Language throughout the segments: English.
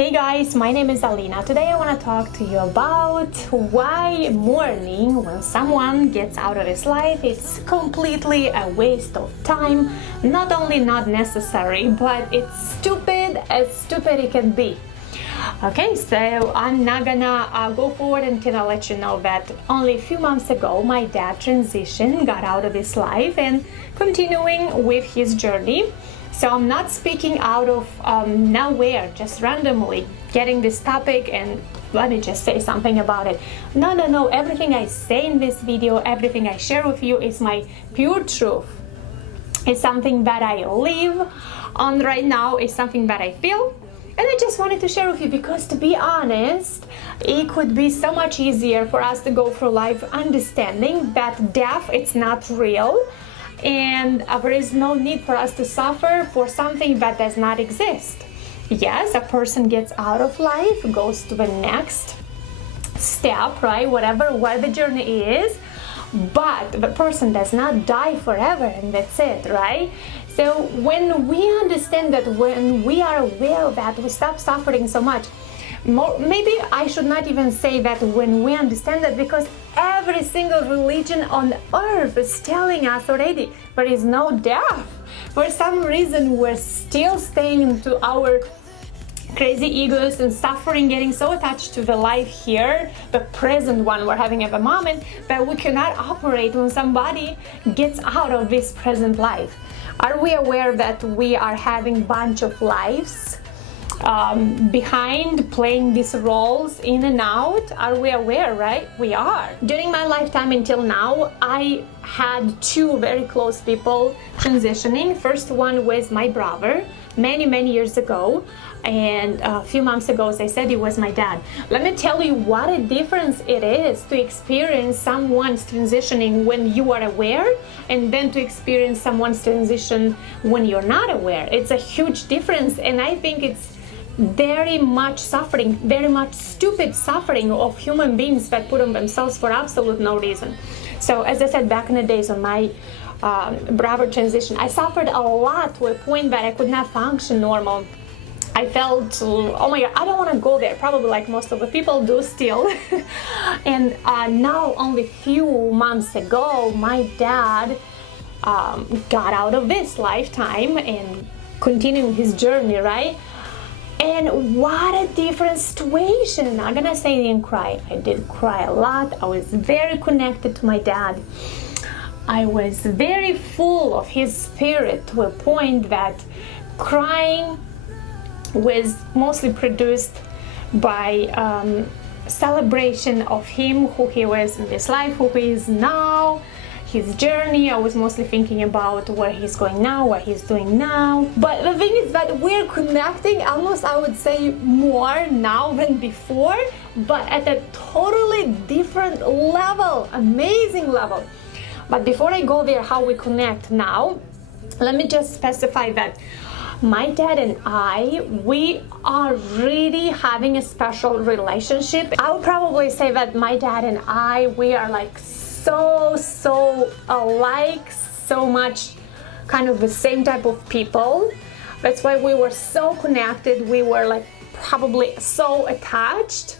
Hey guys, my name is Alina. Today I want to talk to you about why mourning when someone gets out of his life it's completely a waste of time. Not only not necessary, but it's stupid as stupid it can be. Okay, so I'm not gonna go forward until I let you know that only a few months ago my dad transitioned, got out of his life and continuing with his journey. So I'm not speaking out of nowhere, just randomly getting this topic and let me just say something about it. No, everything I say in this video, everything I share with you is my pure truth. It's something that I live on right now, it's something that I feel. And I just wanted to share with you because, to be honest, it could be so much easier for us to go through life understanding that death it's not real and there is no need for us to suffer for something that does not exist. Yes, a person gets out of life, goes to the next step, right? Where the journey is, but the person does not die forever and that's it, right? So when we understand that, when we are aware of that, we stop suffering so much. Maybe I should not even say that when we understand that, because every single religion on earth is telling us already there is no death. For some reason we're still staying into our crazy egos and suffering, getting so attached to the life here, the present one we're having at the moment, that we cannot operate when somebody gets out of this present life. Are we aware that we are having bunch of lives behind, playing these roles in and out? Are we aware, right? We are. During my lifetime until now, I had two very close people transitioning. First one was my brother many years ago, and a few months ago, as I said, it was my dad. Let me tell you what a difference it is to experience someone's transitioning when you are aware, and then to experience someone's transition when you're not aware. It's a huge difference, and I think it's very much suffering, very much stupid suffering of human beings that put on themselves for absolute no reason. So as I said, back in the days on my brother transition, I suffered a lot to a point that I could not function normal. I felt, oh my God, I don't want to go there, probably like most of the people do still. And now, only few months ago, my dad got out of this lifetime and continuing his journey, right? And what a different situation. I'm not gonna say I didn't cry. I did cry a lot. I was very connected to my dad. I was very full of his spirit to a point that crying was mostly produced by celebration of him, who he was in this life, who he is now, his journey. I was mostly thinking about where he's going now, what he's doing now. But the thing is that we're connecting almost, I would say, more now than before, but at a totally different level, amazing level. But before I go there, how we connect now, let me just specify that my dad and I, we are really having a special relationship. I would probably say that my dad and I, we are like so alike, so much kind of the same type of people. That's why we were so connected. We were like probably so attached.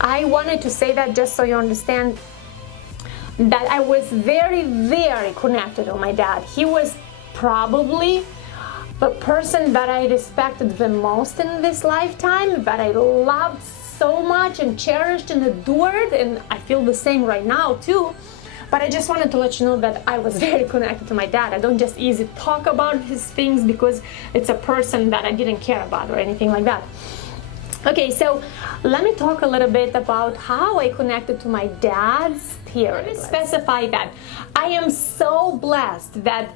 I wanted to say that just so you understand that I was very connected to my dad. He was probably the person that I respected the most in this lifetime, that I loved so much and cherished and adored, and I feel the same right now too. But I just wanted to let you know that I was very connected to my dad. I don't just easily talk about his things because it's a person that I didn't care about or anything like that. Okay, so let me talk a little bit about how I connected to my dad's spirit. Let me specify that I am so blessed that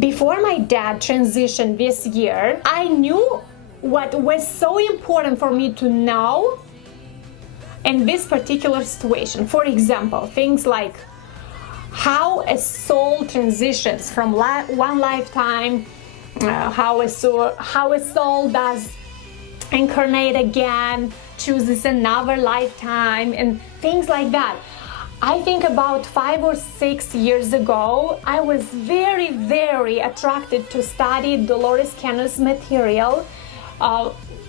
before my dad transitioned this year, I knew what was so important for me to know in this particular situation. For example, things like how a soul transitions from one lifetime, how a soul does incarnate again, chooses another lifetime, and things like that. I think about 5 or 6 years ago, I was very attracted to study Dolores Cannon's material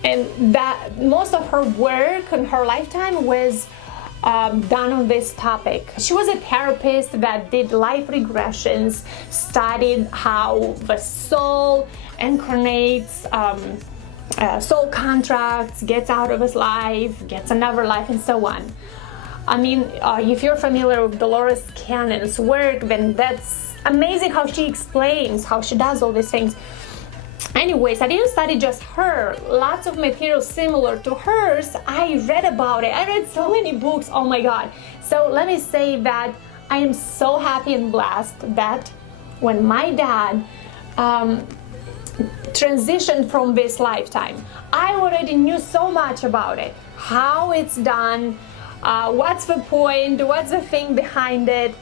and that most of her work in her lifetime was done on this topic. She was a therapist that did life regressions, studied how the soul incarnates, soul contracts, gets out of his life, gets another life, and so on. I mean, if you're familiar with Dolores Cannon's work, then that's amazing how she explains how she does all these things. Anyways, I didn't study just her. Lots of material similar to hers. I read about it. I read so many books. Oh my God. So let me say that I am so happy and blessed that when my dad transitioned from this lifetime, I already knew so much about it. How it's done, what's the point, what's the thing behind it.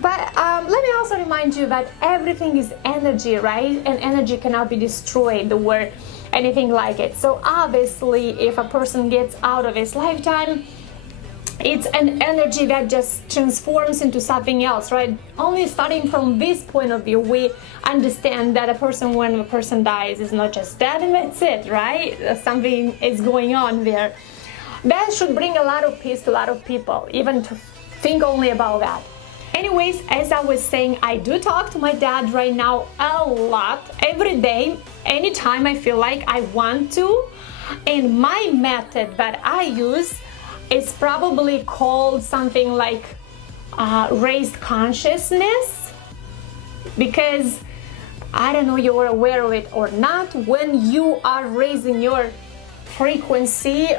But let me also remind you that everything is energy, right? And energy cannot be destroyed or anything like it. So obviously, if a person gets out of his lifetime, it's an energy that just transforms into something else, right? Only starting from this point of view, we understand that a person, when a person dies, is not just dead and that's it, right? Something is going on there. That should bring a lot of peace to a lot of people, even to think only about that. Anyways, as I was saying, I do talk to my dad right now a lot, every day, anytime I feel like I want to. And my method that I use is probably called something like raised consciousness, because I don't know you're aware of it or not, when you are raising your frequency,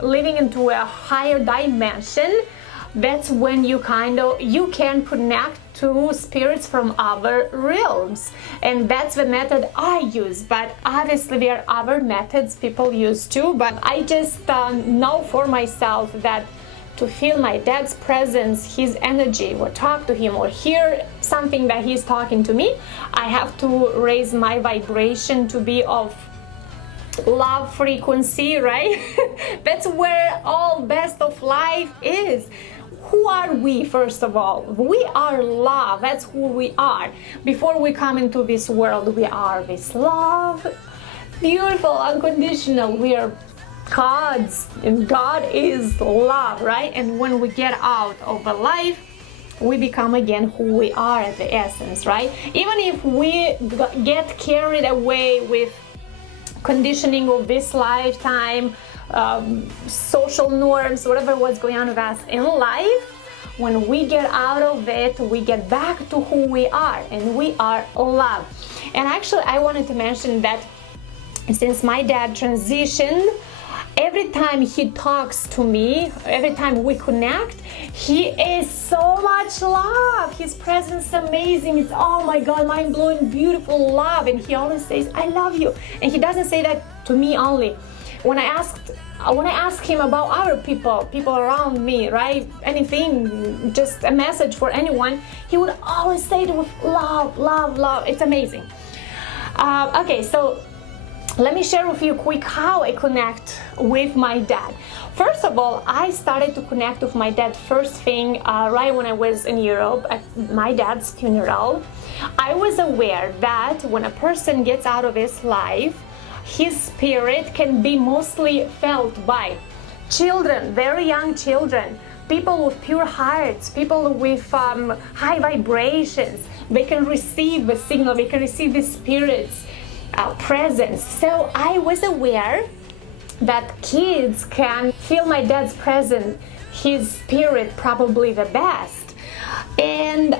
living into a higher dimension, that's when you can connect to spirits from other realms. And that's the method I use, but obviously there are other methods people use too. But I just know for myself that to feel my dad's presence, his energy, or talk to him or hear something that he's talking to me, I have to raise my vibration to be of love frequency, right? That's where all best of life is. Who are we, first of all? We are love. That's who we are. Before we come into this world, we are this love, beautiful, unconditional. We are God's, and God is love, right? And when we get out of the life, we become again who we are at the essence, right? Even if we get carried away with conditioning of this lifetime, social norms, whatever was going on with us in life, when we get out of it, we get back to who we are, and we are love. And actually, I wanted to mention that since my dad transitioned, every time he talks to me, every time we connect, he is so much love. His presence is amazing. It's, oh my God, mind-blowing, beautiful love. And he always says, I love you. And he doesn't say that to me only. When I ask him about other people around me, right? Anything, just a message for anyone, he would always say it with love, love, love. It's amazing. Okay, so let me share with you quick how I connect with my dad. First of all, I started to connect with my dad first thing right when I was in Europe at my dad's funeral. I was aware that when a person gets out of his life, his spirit can be mostly felt by children, very young children, people with pure hearts, people with high vibrations. They can receive the signal, they can receive the spirit's presence. So I was aware that kids can feel my dad's presence, his spirit probably the best. And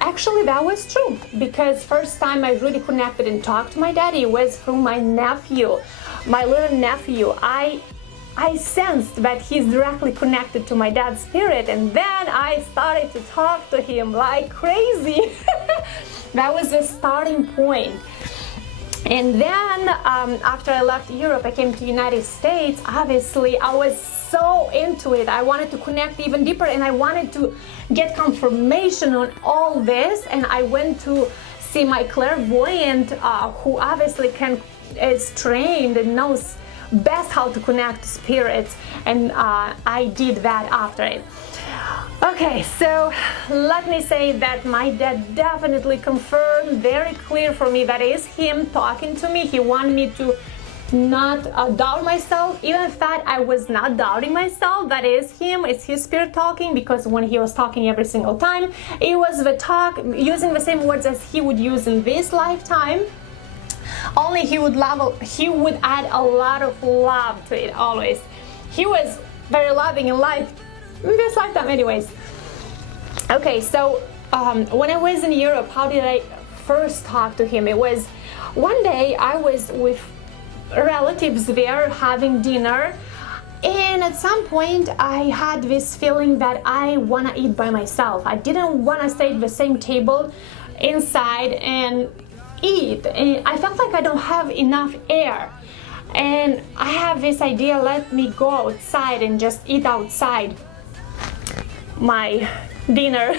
actually that was true, because first time I really connected and talked to my daddy was through my nephew, my little nephew. I sensed that he's directly connected to my dad's spirit, and then I started to talk to him like crazy. That was the starting point. And then after I left Europe, I came to the United States. Obviously, I was so into it. I wanted to connect even deeper, and I wanted to get confirmation on all this. And I went to see my clairvoyant, who obviously is trained and knows best how to connect to spirits. And I did that after it. Okay, so let me say that my dad definitely confirmed very clear for me that is him talking to me. He wanted me to not doubt myself. Even if that I was not doubting myself, that is him, it's his spirit talking, because when he was talking every single time, it was the talk using the same words as he would use in this lifetime. Only he would add a lot of love to it always. He was very loving in life, in this lifetime anyways. Okay, so when I was in Europe, how did I first talk to him? It was one day I was with relatives there having dinner, and at some point I had this feeling that I want to eat by myself. I didn't want to stay at the same table inside and eat, and I felt like I don't have enough air, and I have this idea, let me go outside and just eat outside my dinner.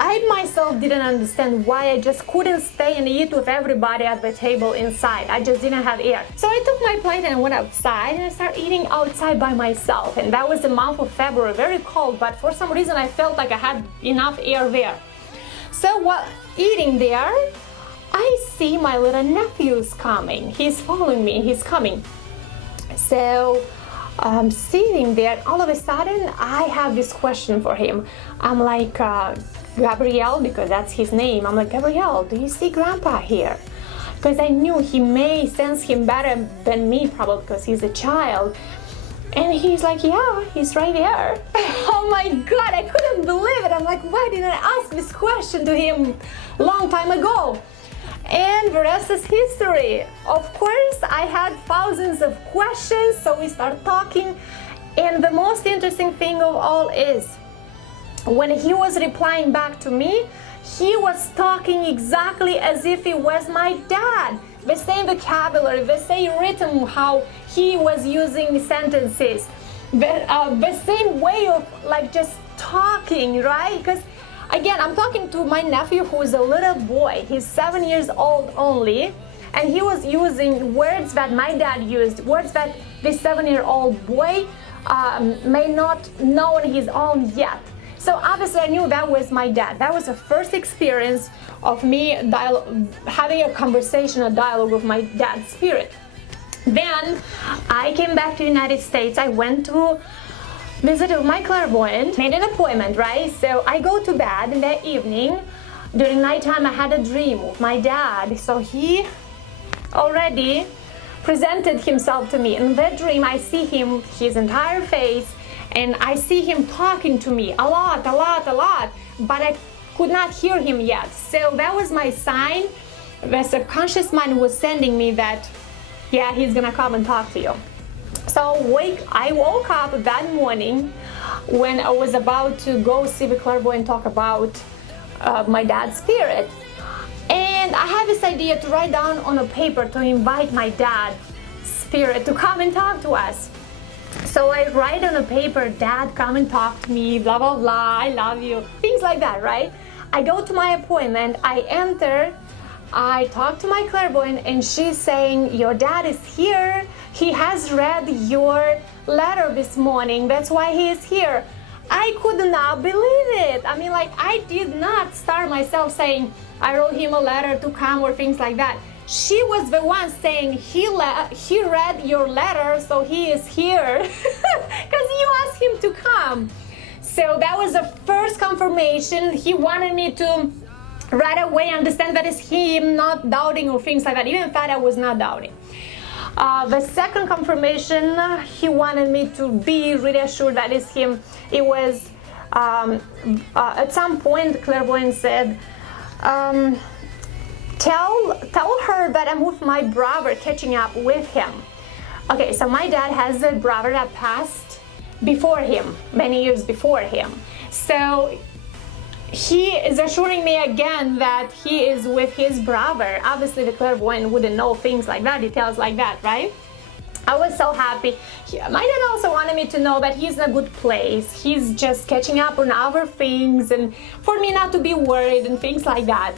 I myself didn't understand why I just couldn't stay and eat with everybody at the table inside. I just didn't have air. So I took my plate and went outside, and I started eating outside by myself. And that was the month of February, very cold, but for some reason I felt like I had enough air there. So while eating there, I see my little nephew's coming. He's following me, he's coming. So I'm sitting there, all of a sudden I have this question for him. I'm like, Gabriel, because that's his name. I'm like, Gabriel, do you see Grandpa here? Because I knew he may sense him better than me, probably because he's a child. And he's like, yeah, he's right there. Oh my God, I couldn't believe it. I'm like, why didn't I ask this question to him a long time ago? And the rest is history. Of course, I had thousands of questions, so we start talking. And the most interesting thing of all is, when he was replying back to me, he was talking exactly as if it was my dad. The same vocabulary, the same rhythm, how he was using sentences, the same way of like just talking, right? Because again, I'm talking to my nephew who is a little boy. He's 7 years old only, and he was using words that my dad used, words that this 7-year-old boy may not know on his own yet. So obviously I knew that was my dad. That was the first experience of me having a conversation, a dialogue with my dad's spirit. Then I came back to the United States. I went to visit my clairvoyant, made an appointment, right? So I go to bed in the evening. During nighttime I had a dream with my dad. So he already presented himself to me. In that dream I see him, his entire face, and I see him talking to me a lot, but I could not hear him yet. So that was my sign. The subconscious mind was sending me that, yeah, he's gonna come and talk to you. So I woke up that morning when I was about to go see the clairvoyant and talk about my dad's spirit. And I had this idea to write down on a paper to invite my dad's spirit to come and talk to us. So I write on a paper, Dad, come and talk to me, blah, blah, blah, I love you, things like that, right? I go to my appointment, I enter, I talk to my clairvoyant, and she's saying, your dad is here. He has read your letter this morning. That's why he is here. I could not believe it. I mean, like, I did not start myself saying, I wrote him a letter to come or things like that. She was the one saying, he read your letter, so he is here. Because you asked him to come. So that was the first confirmation. He wanted me to right away understand that it's him, not doubting or things like that. Even if I was not doubting. The second confirmation, he wanted me to be really assured that it's him. It was at some point the clairvoyant said, tell her that I'm with my brother, catching up with him. Okay, so my dad has a brother that passed before him, many years before him. So he is assuring me again that he is with his brother. Obviously the clairvoyant wouldn't know things like that, details like that, right? I was so happy. My dad also wanted me to know that he's in a good place. He's just catching up on other things, and for me not to be worried and things like that.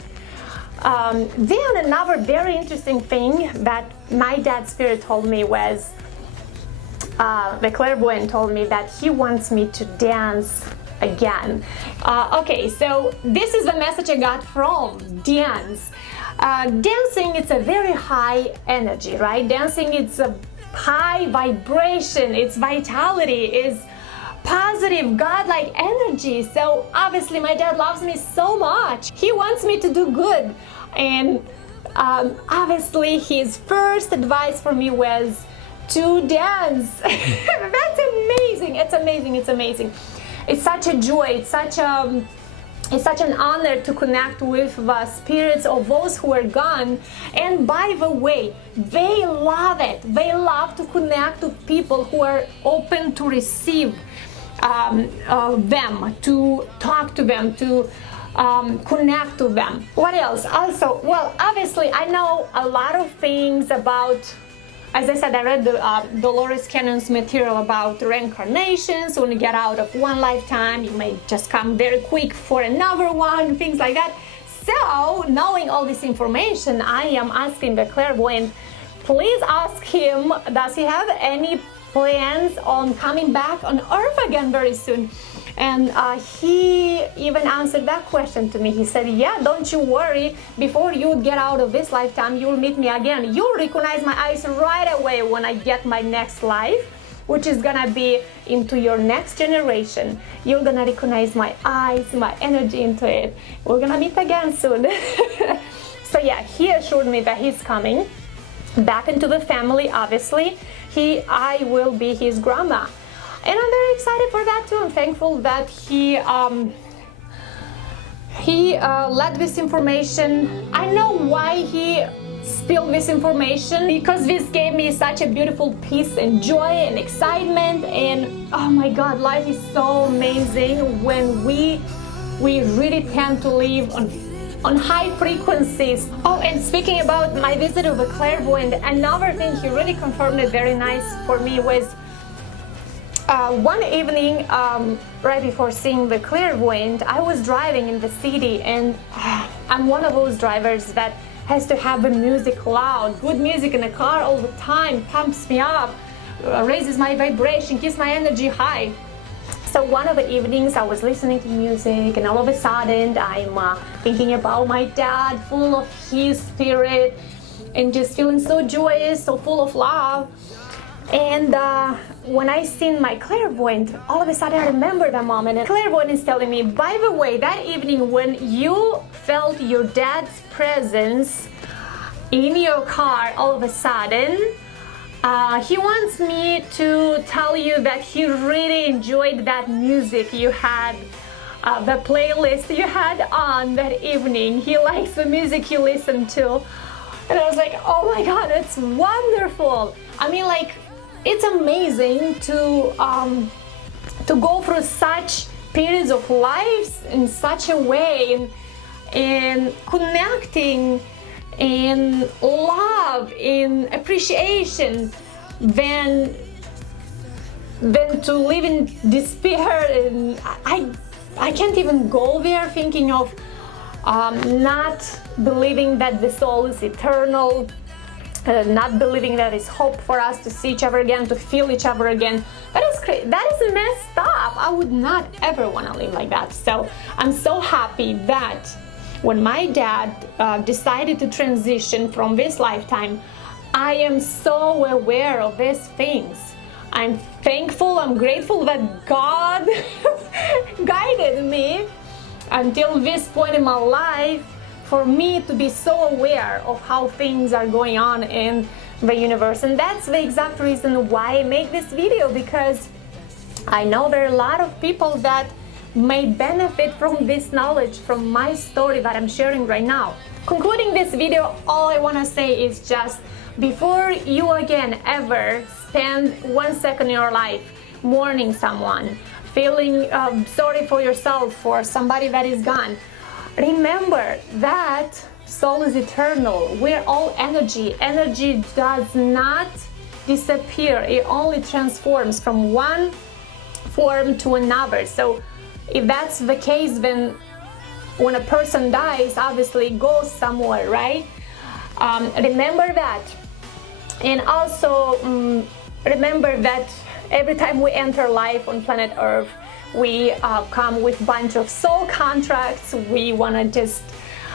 Then another very interesting thing that my dad's spirit told me was, the clairvoyant told me that he wants me to dance again. Okay, so this is the message I got from dance. Dancing, it's a very high energy, right? Dancing, it's a high vibration, it's vitality, it's positive, godlike energy. So obviously my dad loves me so much. He wants me to do good. And obviously his first advice for me was to dance. That's amazing. It's amazing. It's amazing. It's such a joy. It's such an honor to connect with the spirits of those who are gone. And by the way, they love it. They love to connect with people who are open to receive them, to talk to them, to connect to them. What else? Also, well, obviously I know a lot of things about, as I said, I read the Dolores Cannon's material about reincarnations. When you get out of one lifetime, you may just come very quick for another one, things like that. So, knowing all this information, I am asking the clairvoyant, please ask him, does he have any plans on coming back on Earth again very soon? And he even answered that question to me. He said, yeah, don't you worry, before you get out of this lifetime, you'll meet me again. You'll recognize my eyes right away when I get my next life, which is gonna be into your next generation. You're gonna recognize my eyes, my energy into it. We're gonna meet again soon. So yeah, he assured me that he's coming back into the family. Obviously, I will be his grandma. And I'm very excited for that too. I'm thankful that he let this information. I know why he spilled this information, because this gave me such a beautiful peace and joy and excitement. And oh my God, life is so amazing when we really tend to live on high frequencies. Oh, and speaking about my visit of a clairvoyant, another thing he really confirmed it very nice for me was one evening, right before seeing the clairvoyant, I was driving in the city, and I'm one of those drivers that has to have the music loud. Good music in the car all the time pumps me up, raises my vibration, keeps my energy high. So one of the evenings I was listening to music, and all of a sudden I'm thinking about my dad, full of his spirit, and just feeling so joyous, so full of love. And when I seen my clairvoyant, all of a sudden I remember that moment. And clairvoyant is telling me, by the way, that evening when you felt your dad's presence in your car, all of a sudden, he wants me to tell you that he really enjoyed that music you had, the playlist you had on that evening. He likes the music you listened to. And I was like, oh my God, it's wonderful. I mean, like, it's amazing to go through such periods of lives in such a way, and connecting in love, in appreciation, than to live in despair. And I can't even go there, thinking of not believing that the soul is eternal, not believing that it's hope for us to see each other again, to feel each other again. That is messed up. I would not ever want to live like that. So I'm so happy that when my dad decided to transition from this lifetime, I am so aware of these things. I'm thankful, I'm grateful that God guided me until this point in my life, for me to be so aware of how things are going on in the universe. And that's the exact reason why I make this video, because I know there are a lot of people that may benefit from this knowledge, from my story that I'm sharing right now. Concluding this video, all I want to say is just, before you again ever spend 1 second in your life mourning someone, feeling sorry for yourself, for somebody that is gone, remember that soul is eternal. We're all energy. Energy does not disappear. It only transforms from one form to another. So if that's the case, then when a person dies, obviously it goes somewhere, right? Remember that. And also remember that every time we enter life on planet Earth, we come with a bunch of soul contracts. We want to just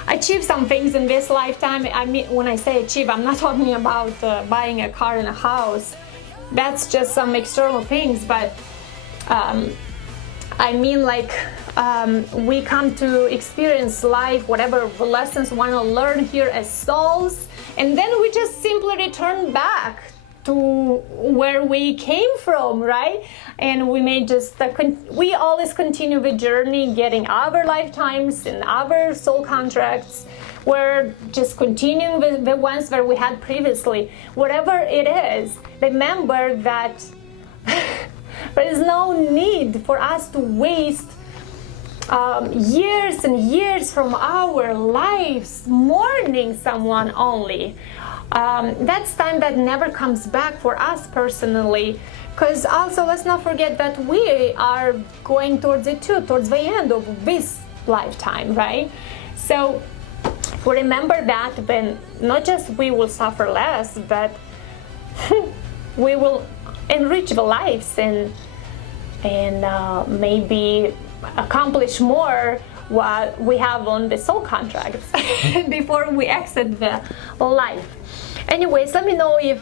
achieve some things in this lifetime. I mean, when I say achieve, I'm not talking about buying a car and a house. That's just some external things, but I mean, like, we come to experience life, whatever lessons we want to learn here as souls, and then we just simply return back to where we came from, right? And we may just we always continue the journey, getting our lifetimes and our soul contracts. We're just continuing with the ones that we had previously. Whatever it is, remember that there is no need for us to waste years and years from our lives mourning someone only. That's time that never comes back for us personally, because also let's not forget that we are going towards it too, towards the end of this lifetime, right? So we remember that, then not just we will suffer less, but we will enrich the lives and maybe accomplish more what we have on the soul contracts before we exit the life. Anyways, let me know if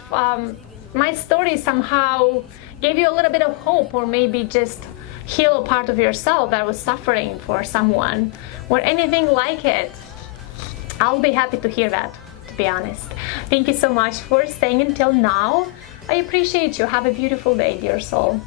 my story somehow gave you a little bit of hope, or maybe just heal a part of yourself that was suffering for someone, or anything like it. I'll be happy to hear that, to be honest. Thank you so much for staying until now. I appreciate you. Have a beautiful day, dear soul.